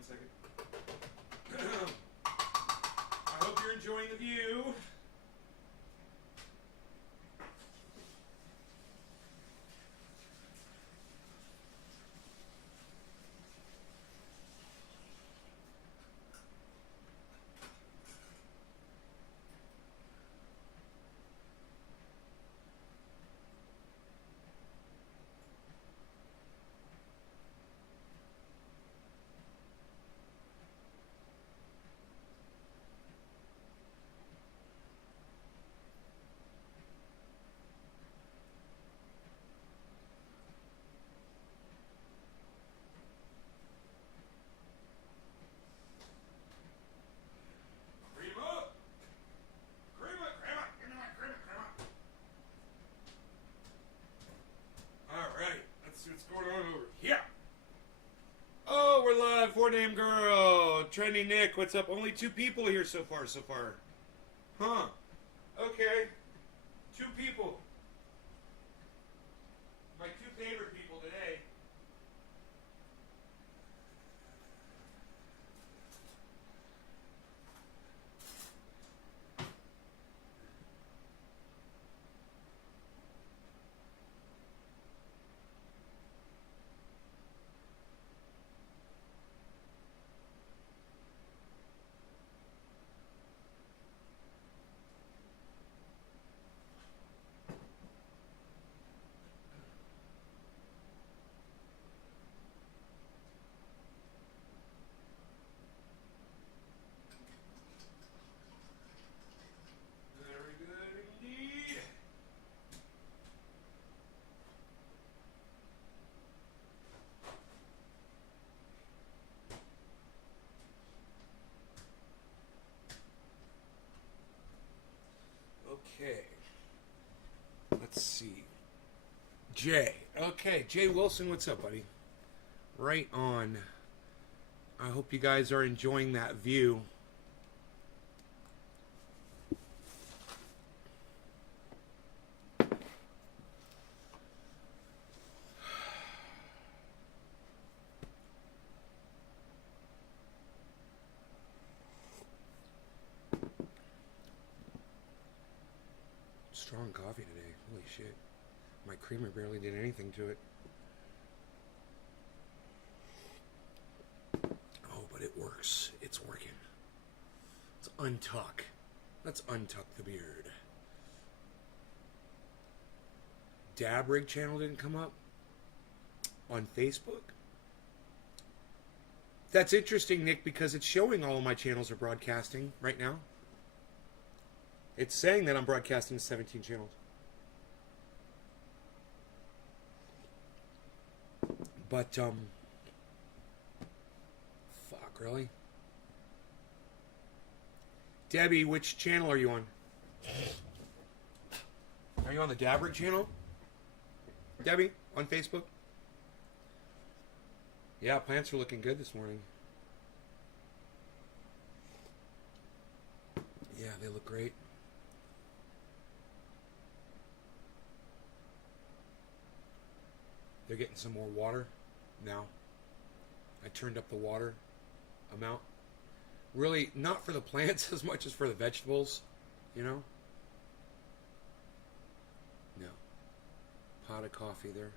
one second. I hope you're enjoying the view. Four Name Girl, Trendy Nick, what's up? Only 2 people here so far. Huh. Okay. 2 people. My 2 favorite people today. Okay. Let's see. Jay. Okay, Jay Wilson, what's up, buddy? Right on. I hope you guys are enjoying that view. Strong coffee today. Holy shit. My creamer barely did anything to it. Oh, but it works. It's working. Let's untuck. Let's untuck the beard. Dab Rig channel didn't come up on Facebook. That's interesting, Nick, because it's showing all of my channels are broadcasting right now. It's saying that I'm broadcasting to 17 channels. But, fuck, really? Debbie, which channel are you on? Are you on the Dab Rig channel? Debbie, on Facebook? Yeah, plants are looking good this morning. Yeah, they look great. They're getting some more water now. I turned up the water amount. Really, not for the plants as much as for the vegetables, you know? No. Pot of coffee there.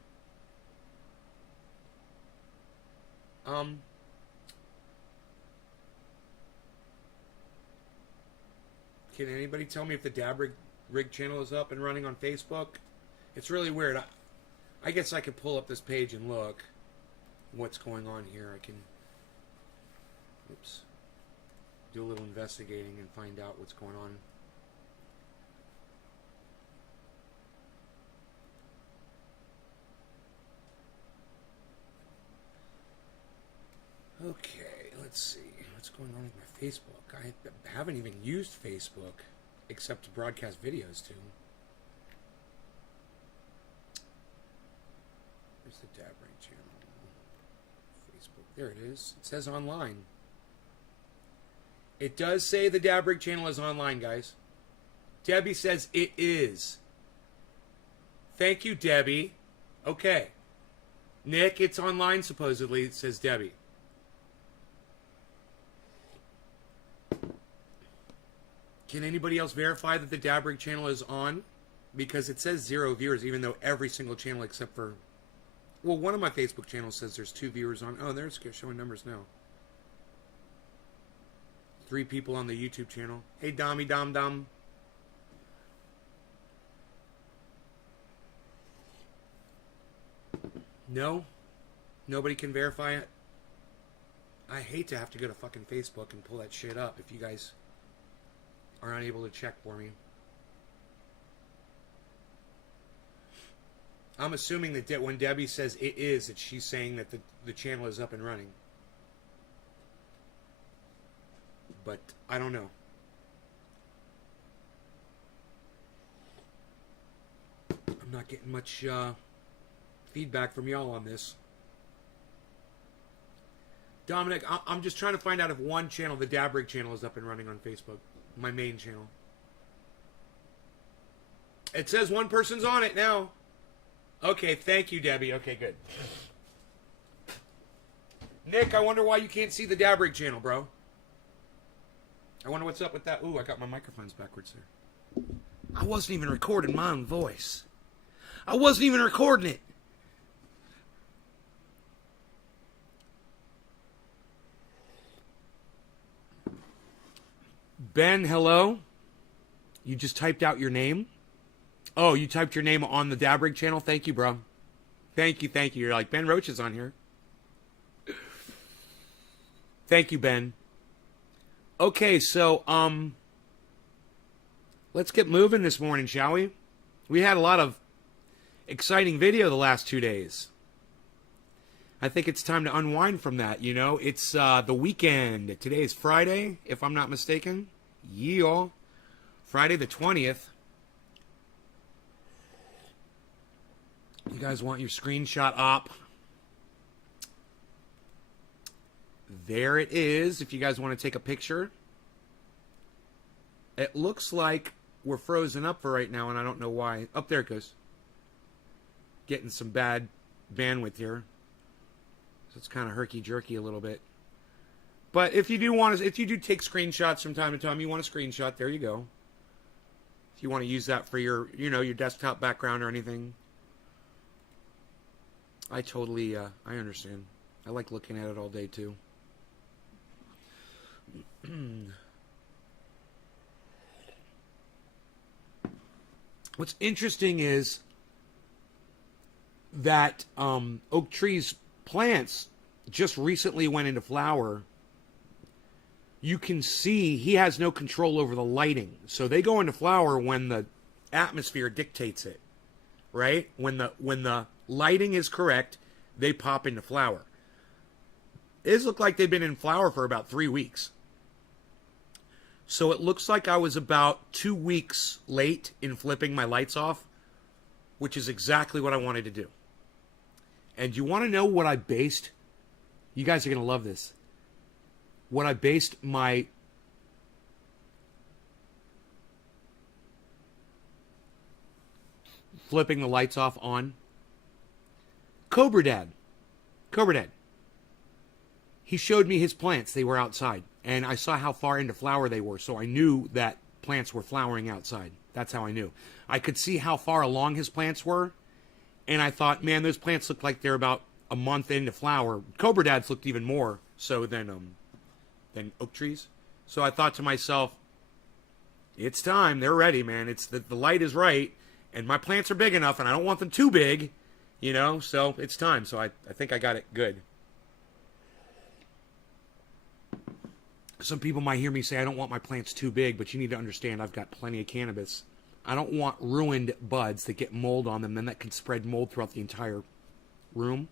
Can anybody tell me if the Dab Rig channel is up and running on Facebook? It's really weird. I guess I could pull up this page and look what's going on here. I can, oops, do a little investigating and find out what's going on. Okay, let's see. What's going on with my Facebook? I haven't even used Facebook except to broadcast videos to. Where's the Dab Rig channel? Facebook. There it is. It says online. It does say the Dab Rig channel is online, guys. Debbie says it is. Thank you, Debbie. Okay. Nick, it's online supposedly, says Debbie. Can anybody else verify that the Dabrig channel is on? Because it says 0 viewers, even though every single channel except for... Well, one of my Facebook channels says there's 2 viewers on. Oh, there's showing numbers now. 3 people on the YouTube channel. Hey, Dommy Dom Dom. No? Nobody can verify it? I hate to have to go to fucking Facebook and pull that shit up if you guys are unable to check for me. I'm assuming that when Debbie says it is, that she's saying that the channel is up and running. But I don't know. I'm not getting much feedback from y'all on this. Dominic, I'm just trying to find out if one channel, the Dabrig channel, is up and running on Facebook. My main channel. It says one person's on it now. Okay, thank you, Debbie. Okay, good. Nick, I wonder why you can't see the Dabrig channel, bro. I wonder what's up with that. Ooh, I got my microphones backwards there. I wasn't even recording my own voice. I wasn't even recording it. Ben, hello. You just typed out your name? Oh, you typed your name on the Dabrig channel? Thank you, bro. Thank you, thank you. You're like, Ben Roach is on here. Thank you, Ben. Okay, so, let's get moving this morning, shall we? We had a lot of exciting video the last 2 days. I think it's time to unwind from that, you know? It's the weekend. Today is Friday, if I'm not mistaken. Yeah. Friday the 20th. You guys want your screenshot up? There it is, if you guys want to take a picture. It looks like we're frozen up for right now, and I don't know why. Up there it goes. Getting some bad bandwidth here. So it's kind of herky-jerky a little bit. But if you do take screenshots from time to time, you want a screenshot, there you go. If you want to use that for your, your desktop background or anything. I totally, I understand. I like looking at it all day, too. What's interesting is that Oak Tree's plants just recently went into flower. You can see he has no control over the lighting. So they go into flower when the atmosphere dictates it, right? When the lighting is correct, they pop into flower. These look like they've been in flower for about 3 weeks. So it looks like I was about 2 weeks late in flipping my lights off, which is exactly what I wanted to do. And you want to know what I based? You guys are going to love this. What I based my flipping the lights off on? Cobra Dad. He showed me his plants. They were outside. And I saw how far into flower they were. So I knew that plants were flowering outside. That's how I knew. I could see how far along his plants were. And I thought, man, those plants look like they're about a month into flower. Cobra Dad's looked even more so than Oak Trees. So I thought to myself, it's time. They're ready, man. It's the light is right. And my plants are big enough, and I don't want them too big, so it's time. So I think I got it good. Some people might hear me say I don't want my plants too big, but you need to understand I've got plenty of cannabis. I don't want ruined buds that get mold on them, and that can spread mold throughout the entire room.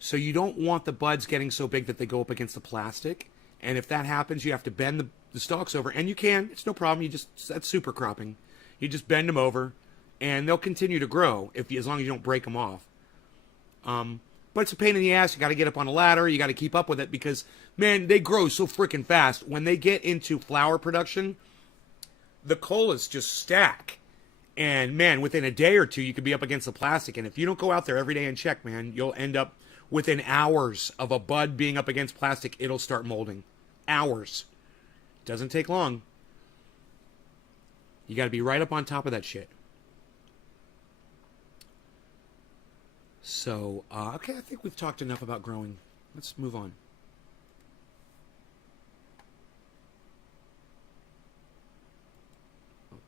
So you don't want the buds getting so big that they go up against the plastic. And if that happens, you have to bend the stalks over. And you can. It's no problem. That's super cropping. You just bend them over, and they'll continue to grow as long as you don't break them off. But it's a pain in the ass. You got to get up on a ladder. You got to keep up with it because, man, they grow so freaking fast. When they get into flower production, the colas just stack. And, man, within a day or two, you could be up against the plastic. And if you don't go out there every day and check, man, you'll end up within hours of a bud being up against plastic, it'll start molding. Hours. Doesn't take long. You got to be right up on top of that shit. So, okay, I think we've talked enough about growing. Let's move on.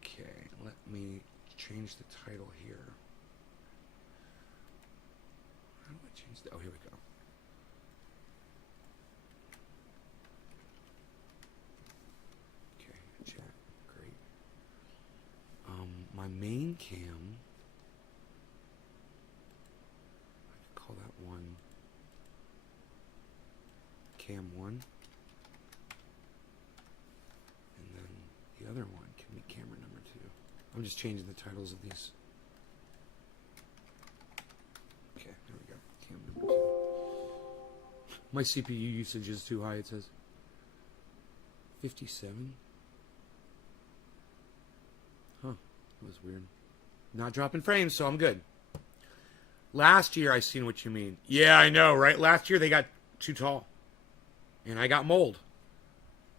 Okay, let me change the title here. How do I change that? Oh, here we go. Okay, chat. Great. My main cam. Call that one cam 1, and then the other one can be camera number 2. I'm just changing the titles of these. Okay, there we go. Cam number 2. My CPU usage is too high, it says. 57. Huh, that was weird. Not dropping frames, so I'm good. Last year, I seen what you mean. Yeah, I know, right? Last year, they got too tall. And I got mold.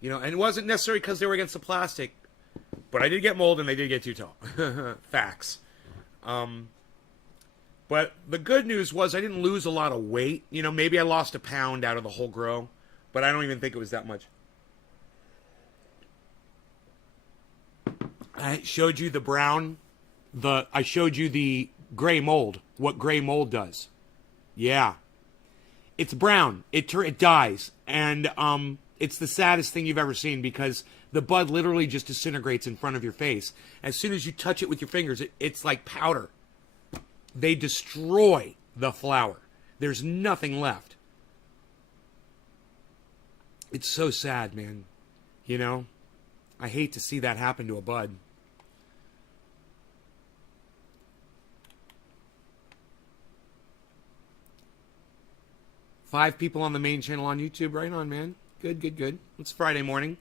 You know, and it wasn't necessarily because they were against the plastic. But I did get mold, and they did get too tall. Facts. But the good news was I didn't lose a lot of weight. You know, maybe I lost a pound out of the whole grow. But I don't even think it was that much. I showed you the brown. I showed you the gray mold. What gray mold does. Yeah. It's brown. It dies. And it's the saddest thing you've ever seen because the bud literally just disintegrates in front of your face. As soon as you touch it with your fingers, it's like powder. They destroy the flower. There's nothing left. It's so sad, man. You know? I hate to see that happen to a bud. Five people on the main channel on YouTube. Right on, man. Good, good, good. It's Friday morning.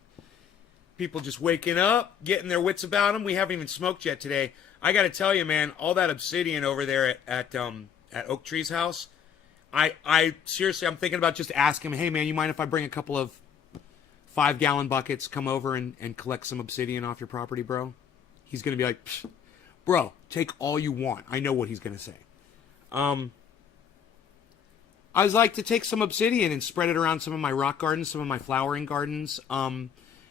People just waking up, getting their wits about them. We haven't even smoked yet today. I got to tell you, man, all that obsidian over there at Oak Tree's house, I seriously, I'm thinking about just asking him, hey, man, you mind if I bring a couple of 5-gallon buckets, come over and collect some obsidian off your property, bro? He's going to be like, bro, take all you want. I know what he's going to say. I was like to take some obsidian and spread it around some of my rock gardens, some of my flowering gardens.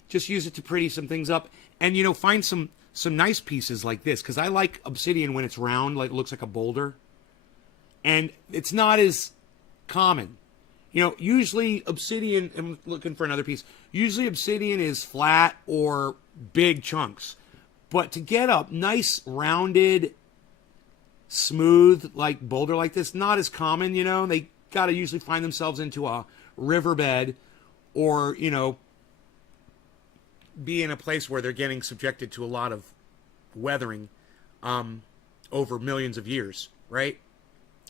Just use it to pretty some things up. And, you know, find some nice pieces like this. Because I like obsidian when it's round, like it looks like a boulder. And it's not as common. You know, usually obsidian, I'm looking for another piece. Usually obsidian is flat or big chunks. But to get up nice, rounded, smooth, like boulder like this, not as common, you know. They got to usually find themselves into a riverbed or, you know, be in a place where they're getting subjected to a lot of weathering over millions of years, right?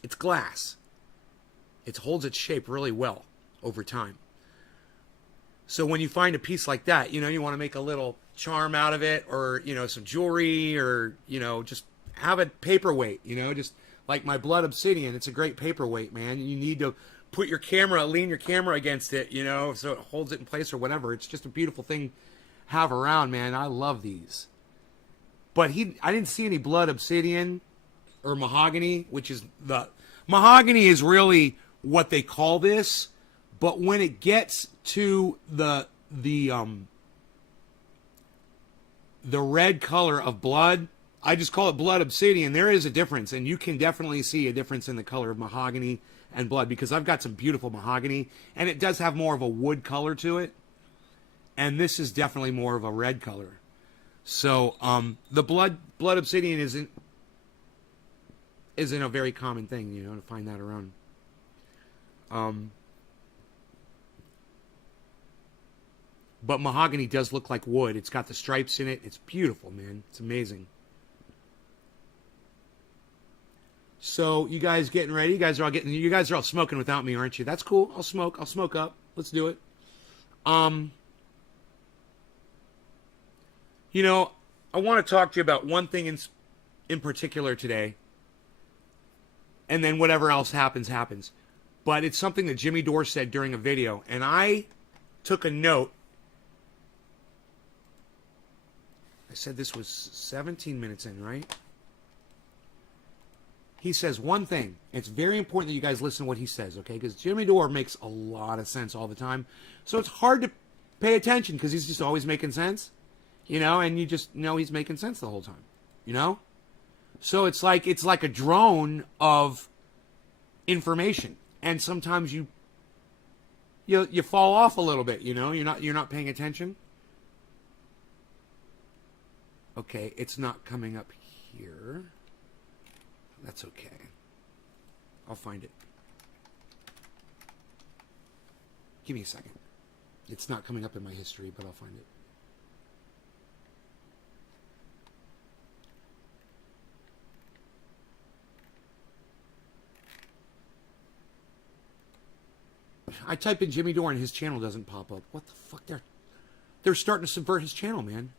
It's glass. It holds its shape really well over time. So when you find a piece like that, you know, you want to make a little charm out of it or, you know, some jewelry or, you know, just have a paperweight, you know, just like my blood obsidian. It's a great paperweight, man. You need to put your camera, lean your camera against it, you know, so it holds it in place or whatever. It's just a beautiful thing to have around, man. I love these. But I didn't see any blood obsidian or mahogany, which is mahogany is really what they call this. But when it gets to the red color of blood, I just call it blood obsidian. There is a difference, and you can definitely see a difference in the color of mahogany and blood because I've got some beautiful mahogany, and it does have more of a wood color to it, and this is definitely more of a red color. So the blood obsidian isn't a very common thing, you know, to find that around. But mahogany does look like wood. It's got the stripes in it. It's beautiful, man. It's amazing. So you guys getting ready? You guys are all smoking without me, aren't you? That's cool. I'll smoke up. Let's do it. You know, I want to talk to you about one thing in particular today. And then whatever else happens. But it's something that Jimmy Dore said during a video, and I took a note. said this was 17 minutes in, right? He says one thing. It's very important that you guys listen to what he says, okay? Because Jimmy Dore makes a lot of sense all the time. So it's hard to pay attention because he's just always making sense, you know, and you just know he's making sense the whole time, you know? So it's like a drone of information. And sometimes you fall off a little bit, you know? You're not paying attention. Okay, it's not coming up here. That's okay. I'll find it. Give me a second. It's not coming up in my history, but I'll find it. I type in Jimmy Dore and his channel doesn't pop up. What the fuck? They're starting to subvert his channel, man.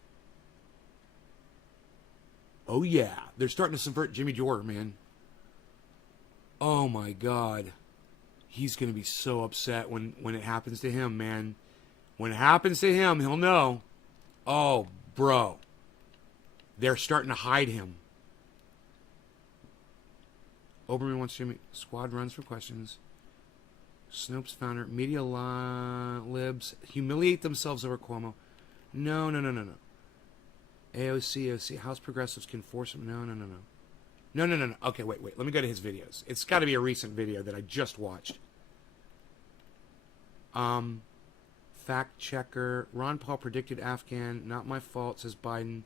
Oh yeah, they're starting to subvert Jimmy Dore, man. Oh my God. He's going to be so upset when it happens to him, man. When it happens to him, he'll know. Oh, bro. They're starting to hide him. Oberman wants Jimmy. Squad runs for questions. Snopes founder. Media libs humiliate themselves over Cuomo. No. AOC. House progressives can force him. No. Okay, wait. Let me go to his videos. It's got to be a recent video that I just watched. Fact checker. Ron Paul predicted Afghan. Not my fault, says Biden.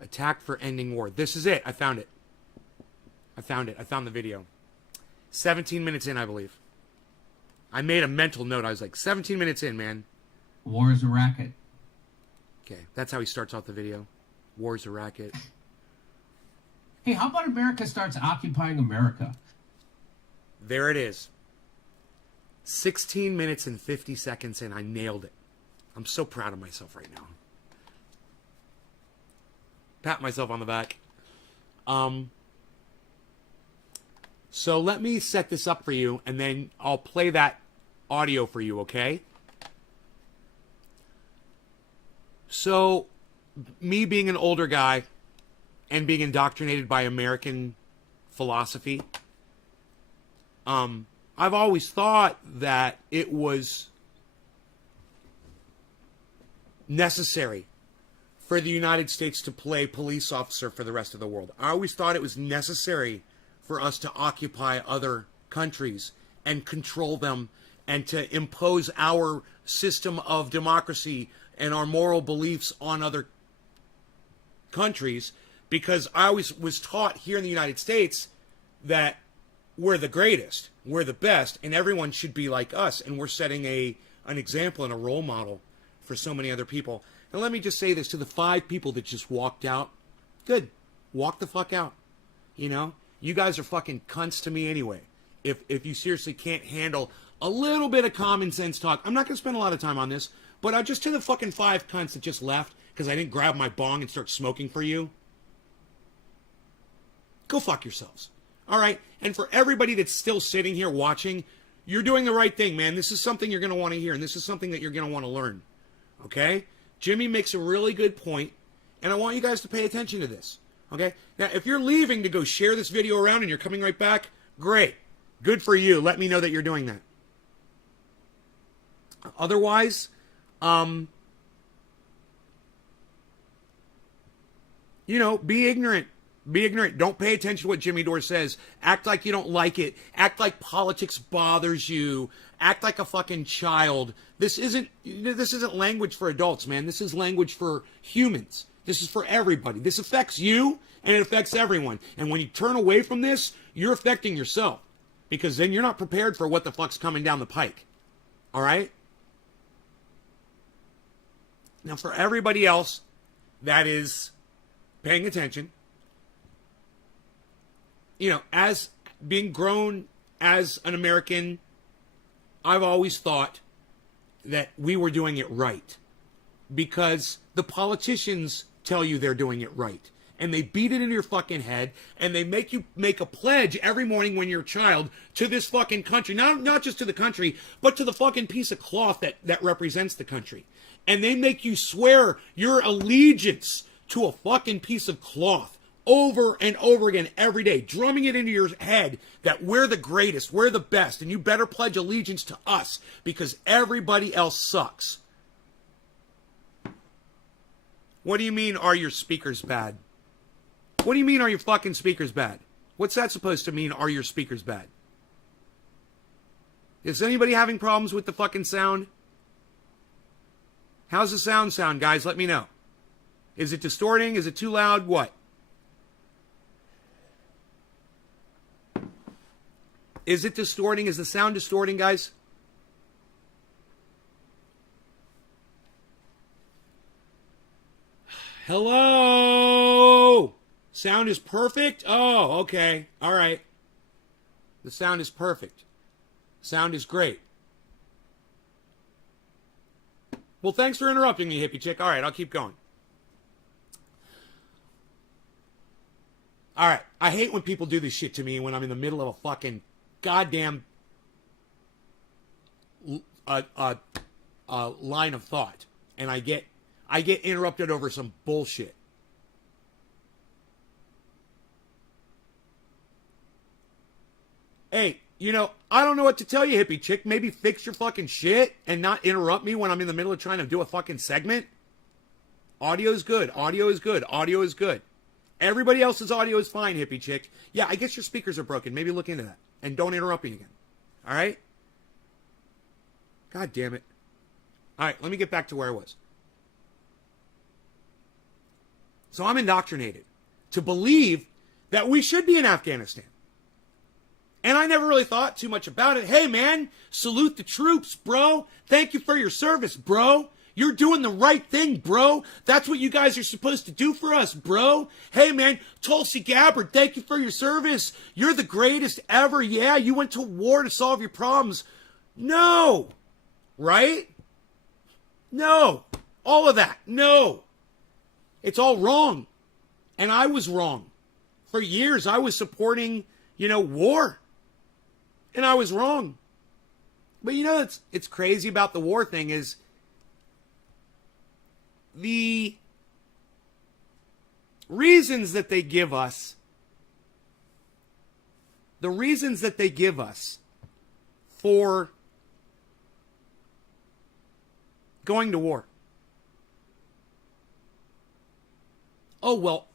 Attack for ending war. This is it. I found it. I found the video. 17 minutes in, I believe. I made a mental note. I was like, 17 minutes in, man. War is a racket. Okay, that's how he starts off the video. War is a racket. Hey, how about America starts occupying America? There it is. 16 minutes and 50 seconds in. I nailed it. I'm so proud of myself right now. Pat myself on the back. So let me set this up for you, and then I'll play that audio for you, okay? So, me being an older guy and being indoctrinated by American philosophy, I've always thought that it was necessary for the United States to play police officer for the rest of the world. I always thought it was necessary for us to occupy other countries and control them and to impose our system of democracy and our moral beliefs on other countries, because I always was taught here in the United States that we're the greatest, we're the best, and everyone should be like us, and we're setting an example and a role model for so many other people. And let me just say this to the 5 people that just walked out. Good. Walk the fuck out. You know? You guys are fucking cunts to me anyway. If you seriously can't handle a little bit of common sense talk. I'm not going to spend a lot of time on this, but just to the fucking 5 cunts that just left because I didn't grab my bong and start smoking for you. Go fuck yourselves. All right? And for everybody that's still sitting here watching, you're doing the right thing, man. This is something you're going to want to hear, and this is something that you're going to want to learn. Okay? Jimmy makes a really good point, and I want you guys to pay attention to this. Okay? Now, if you're leaving to go share this video around and you're coming right back, great. Good for you. Let me know that you're doing that. Otherwise, be ignorant. Be ignorant. Don't pay attention to what Jimmy Dore says. Act like you don't like it. Act like politics bothers you. Act like a fucking child. This isn't language for adults, man. This is language for humans. This is for everybody. This affects you, and it affects everyone. And when you turn away from this, you're affecting yourself. Because then you're not prepared for what the fuck's coming down the pike. All right? Now, for everybody else that is paying attention, as being grown as an American, I've always thought that we were doing it right. Because the politicians tell you they're doing it right. and they beat it into your fucking head, and they make you make a pledge every morning when you're a child to this fucking country. Not just to the country, but to the fucking piece of cloth that represents the country. And they make you swear your allegiance to a fucking piece of cloth over and over again every day, drumming it into your head that we're the greatest, we're the best, and you better pledge allegiance to us because everybody else sucks. What do you mean, are your speakers bad? What do you mean, are your fucking speakers bad? What's that supposed to mean, are your speakers bad? Is anybody having problems with the fucking sound? How's the sound, guys? Let me know. Is it distorting? Is it too loud? What? Is it distorting? Is the sound distorting, guys? Hello? Sound is perfect? Oh, okay. All right. The sound is perfect. Sound is great. Well, thanks for interrupting me, hippie chick. All right, I'll keep going. All right. I hate when people do this shit to me when I'm in the middle of a fucking goddamn line of thought, and I get interrupted over some bullshit. Hey, you know, I don't know what to tell you, hippie chick. Maybe fix your fucking shit and not interrupt me when I'm in the middle of trying to do a fucking segment. Audio is good. Audio is good. Audio is good. Everybody else's audio is fine, hippie chick. Yeah, I guess your speakers are broken. Maybe look into that. And don't interrupt me again. All right? God damn it. All right, let me get back to where I was. So I'm indoctrinated to believe that we should be in Afghanistan. And I never really thought too much about it. Hey, man, salute the troops, bro. Thank you for your service, bro. You're doing the right thing, bro. That's what you guys are supposed to do for us, bro. Hey, man, Tulsi Gabbard, thank you for your service. You're the greatest ever. Yeah, you went to war to solve your problems. No. Right? No. All of that. No. It's all wrong. And I was wrong. For years, I was supporting, war. And I was wrong. But it's crazy about the war thing is the reasons that they give us for going to war. Oh, well,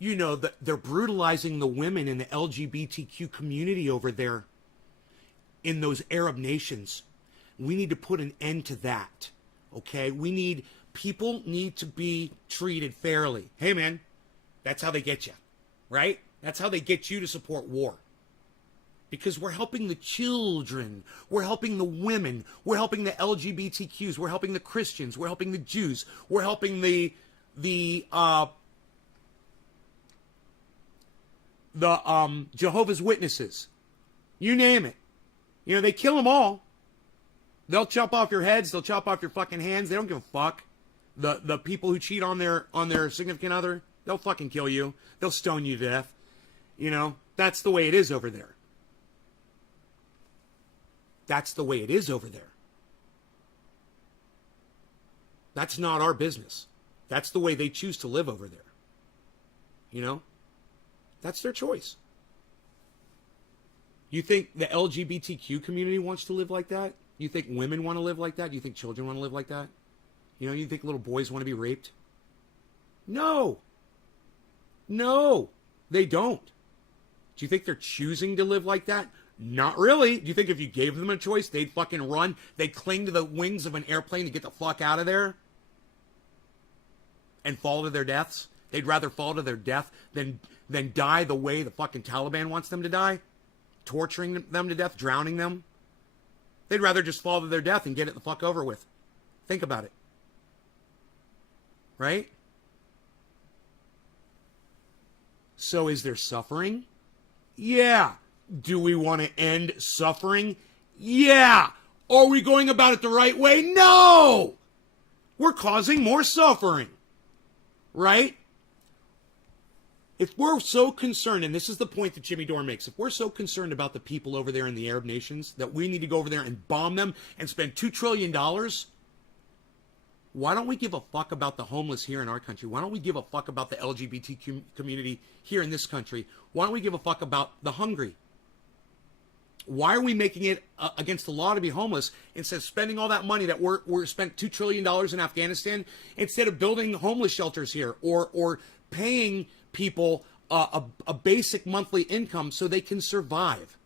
they're brutalizing the women in the LGBTQ community over there in those Arab nations. We need to put an end to that. Okay? People need to be treated fairly. Hey, man, that's how they get you, right? That's how they get you to support war. Because we're helping the children. We're helping the women. We're helping the LGBTQs. We're helping the Christians. We're helping the Jews. We're helping the Jehovah's Witnesses. You name it. They kill them all. They'll chop off your heads. They'll chop off your fucking hands. They don't give a fuck. The people who cheat on their significant other, they'll fucking kill you. They'll stone you to death. That's the way it is over there. That's the way it is over there. That's not our business. That's the way they choose to live over there. That's their choice. You think the LGBTQ community wants to live like that? You think women want to live like that? You think children want to live like that? You think little boys want to be raped? No. No, they don't. Do you think they're choosing to live like that? Not really. Do you think if you gave them a choice, they'd fucking run? They'd cling to the wings of an airplane to get the fuck out of there? And fall to their deaths? They'd rather fall to their death than die the way the fucking Taliban wants them to die? Torturing them to death, drowning them? They'd rather just fall to their death and get it the fuck over with. Think about it. Right? So is there suffering? Yeah. Do we want to end suffering? Yeah. Are we going about it the right way? No. We're causing more suffering. Right? If we're so concerned, and this is the point that Jimmy Dore makes, if we're so concerned about the people over there in the Arab nations that we need to go over there and bomb them and spend $2 trillion, why don't we give a fuck about the homeless here in our country? Why don't we give a fuck about the LGBT community here in this country? Why don't we give a fuck about the hungry? Why are we making it against the law to be homeless instead of spending all that money that we're spent $2 trillion in Afghanistan instead of building homeless shelters here or paying people a basic monthly income so they can survive?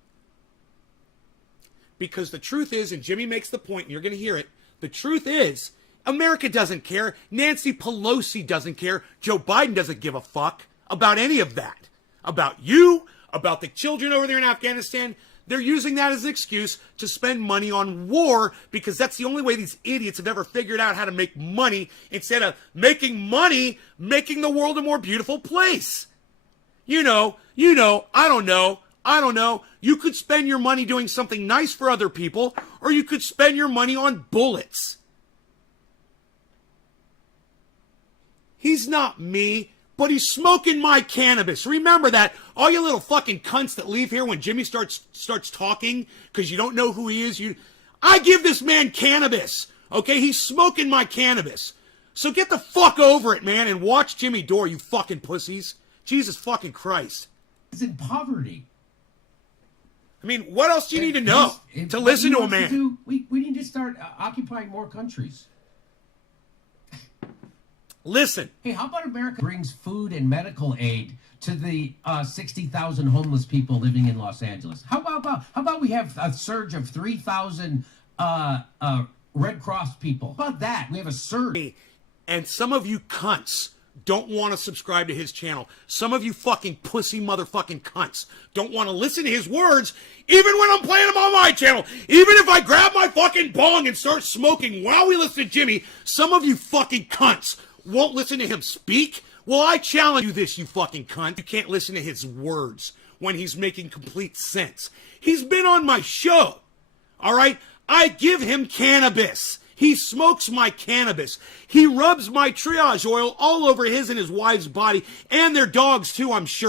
Because the truth is, and Jimmy makes the point, and you're going to hear it, the truth is, America doesn't care. Nancy Pelosi doesn't care. Joe Biden doesn't give a fuck about any of that. About you, about the children over there in Afghanistan. They're using that as an excuse to spend money on war because that's the only way these idiots have ever figured out how to make money instead of making money, making the world a more beautiful place. I don't know. You could spend your money doing something nice for other people, or you could spend your money on bullets. He's not me, but he's smoking my cannabis. Remember that. All you little fucking cunts that leave here when Jimmy starts talking because you don't know who he is. I give this man cannabis. Okay, he's smoking my cannabis. So get the fuck over it, man, and watch Jimmy Dore, you fucking pussies. Jesus fucking Christ. He's in poverty. I mean, what else do you need to know to listen to a man? We need to start occupying more countries. Listen. Hey, how about America brings food and medical aid to the 60,000 homeless people living in Los Angeles? How about we have a surge of 3,000 Red Cross people? How about that? We have a surge. And some of you cunts don't want to subscribe to his channel. Some of you fucking pussy motherfucking cunts don't want to listen to his words, even when I'm playing them on my channel. Even if I grab my fucking bong and start smoking while we listen to Jimmy, some of you fucking cunts won't listen to him speak? Well, I challenge you this, you fucking cunt. You can't listen to his words when he's making complete sense. He's been on my show, all right? I give him cannabis. He smokes my cannabis. He rubs my triage oil all over his and his wife's body, and their dogs too, I'm sure.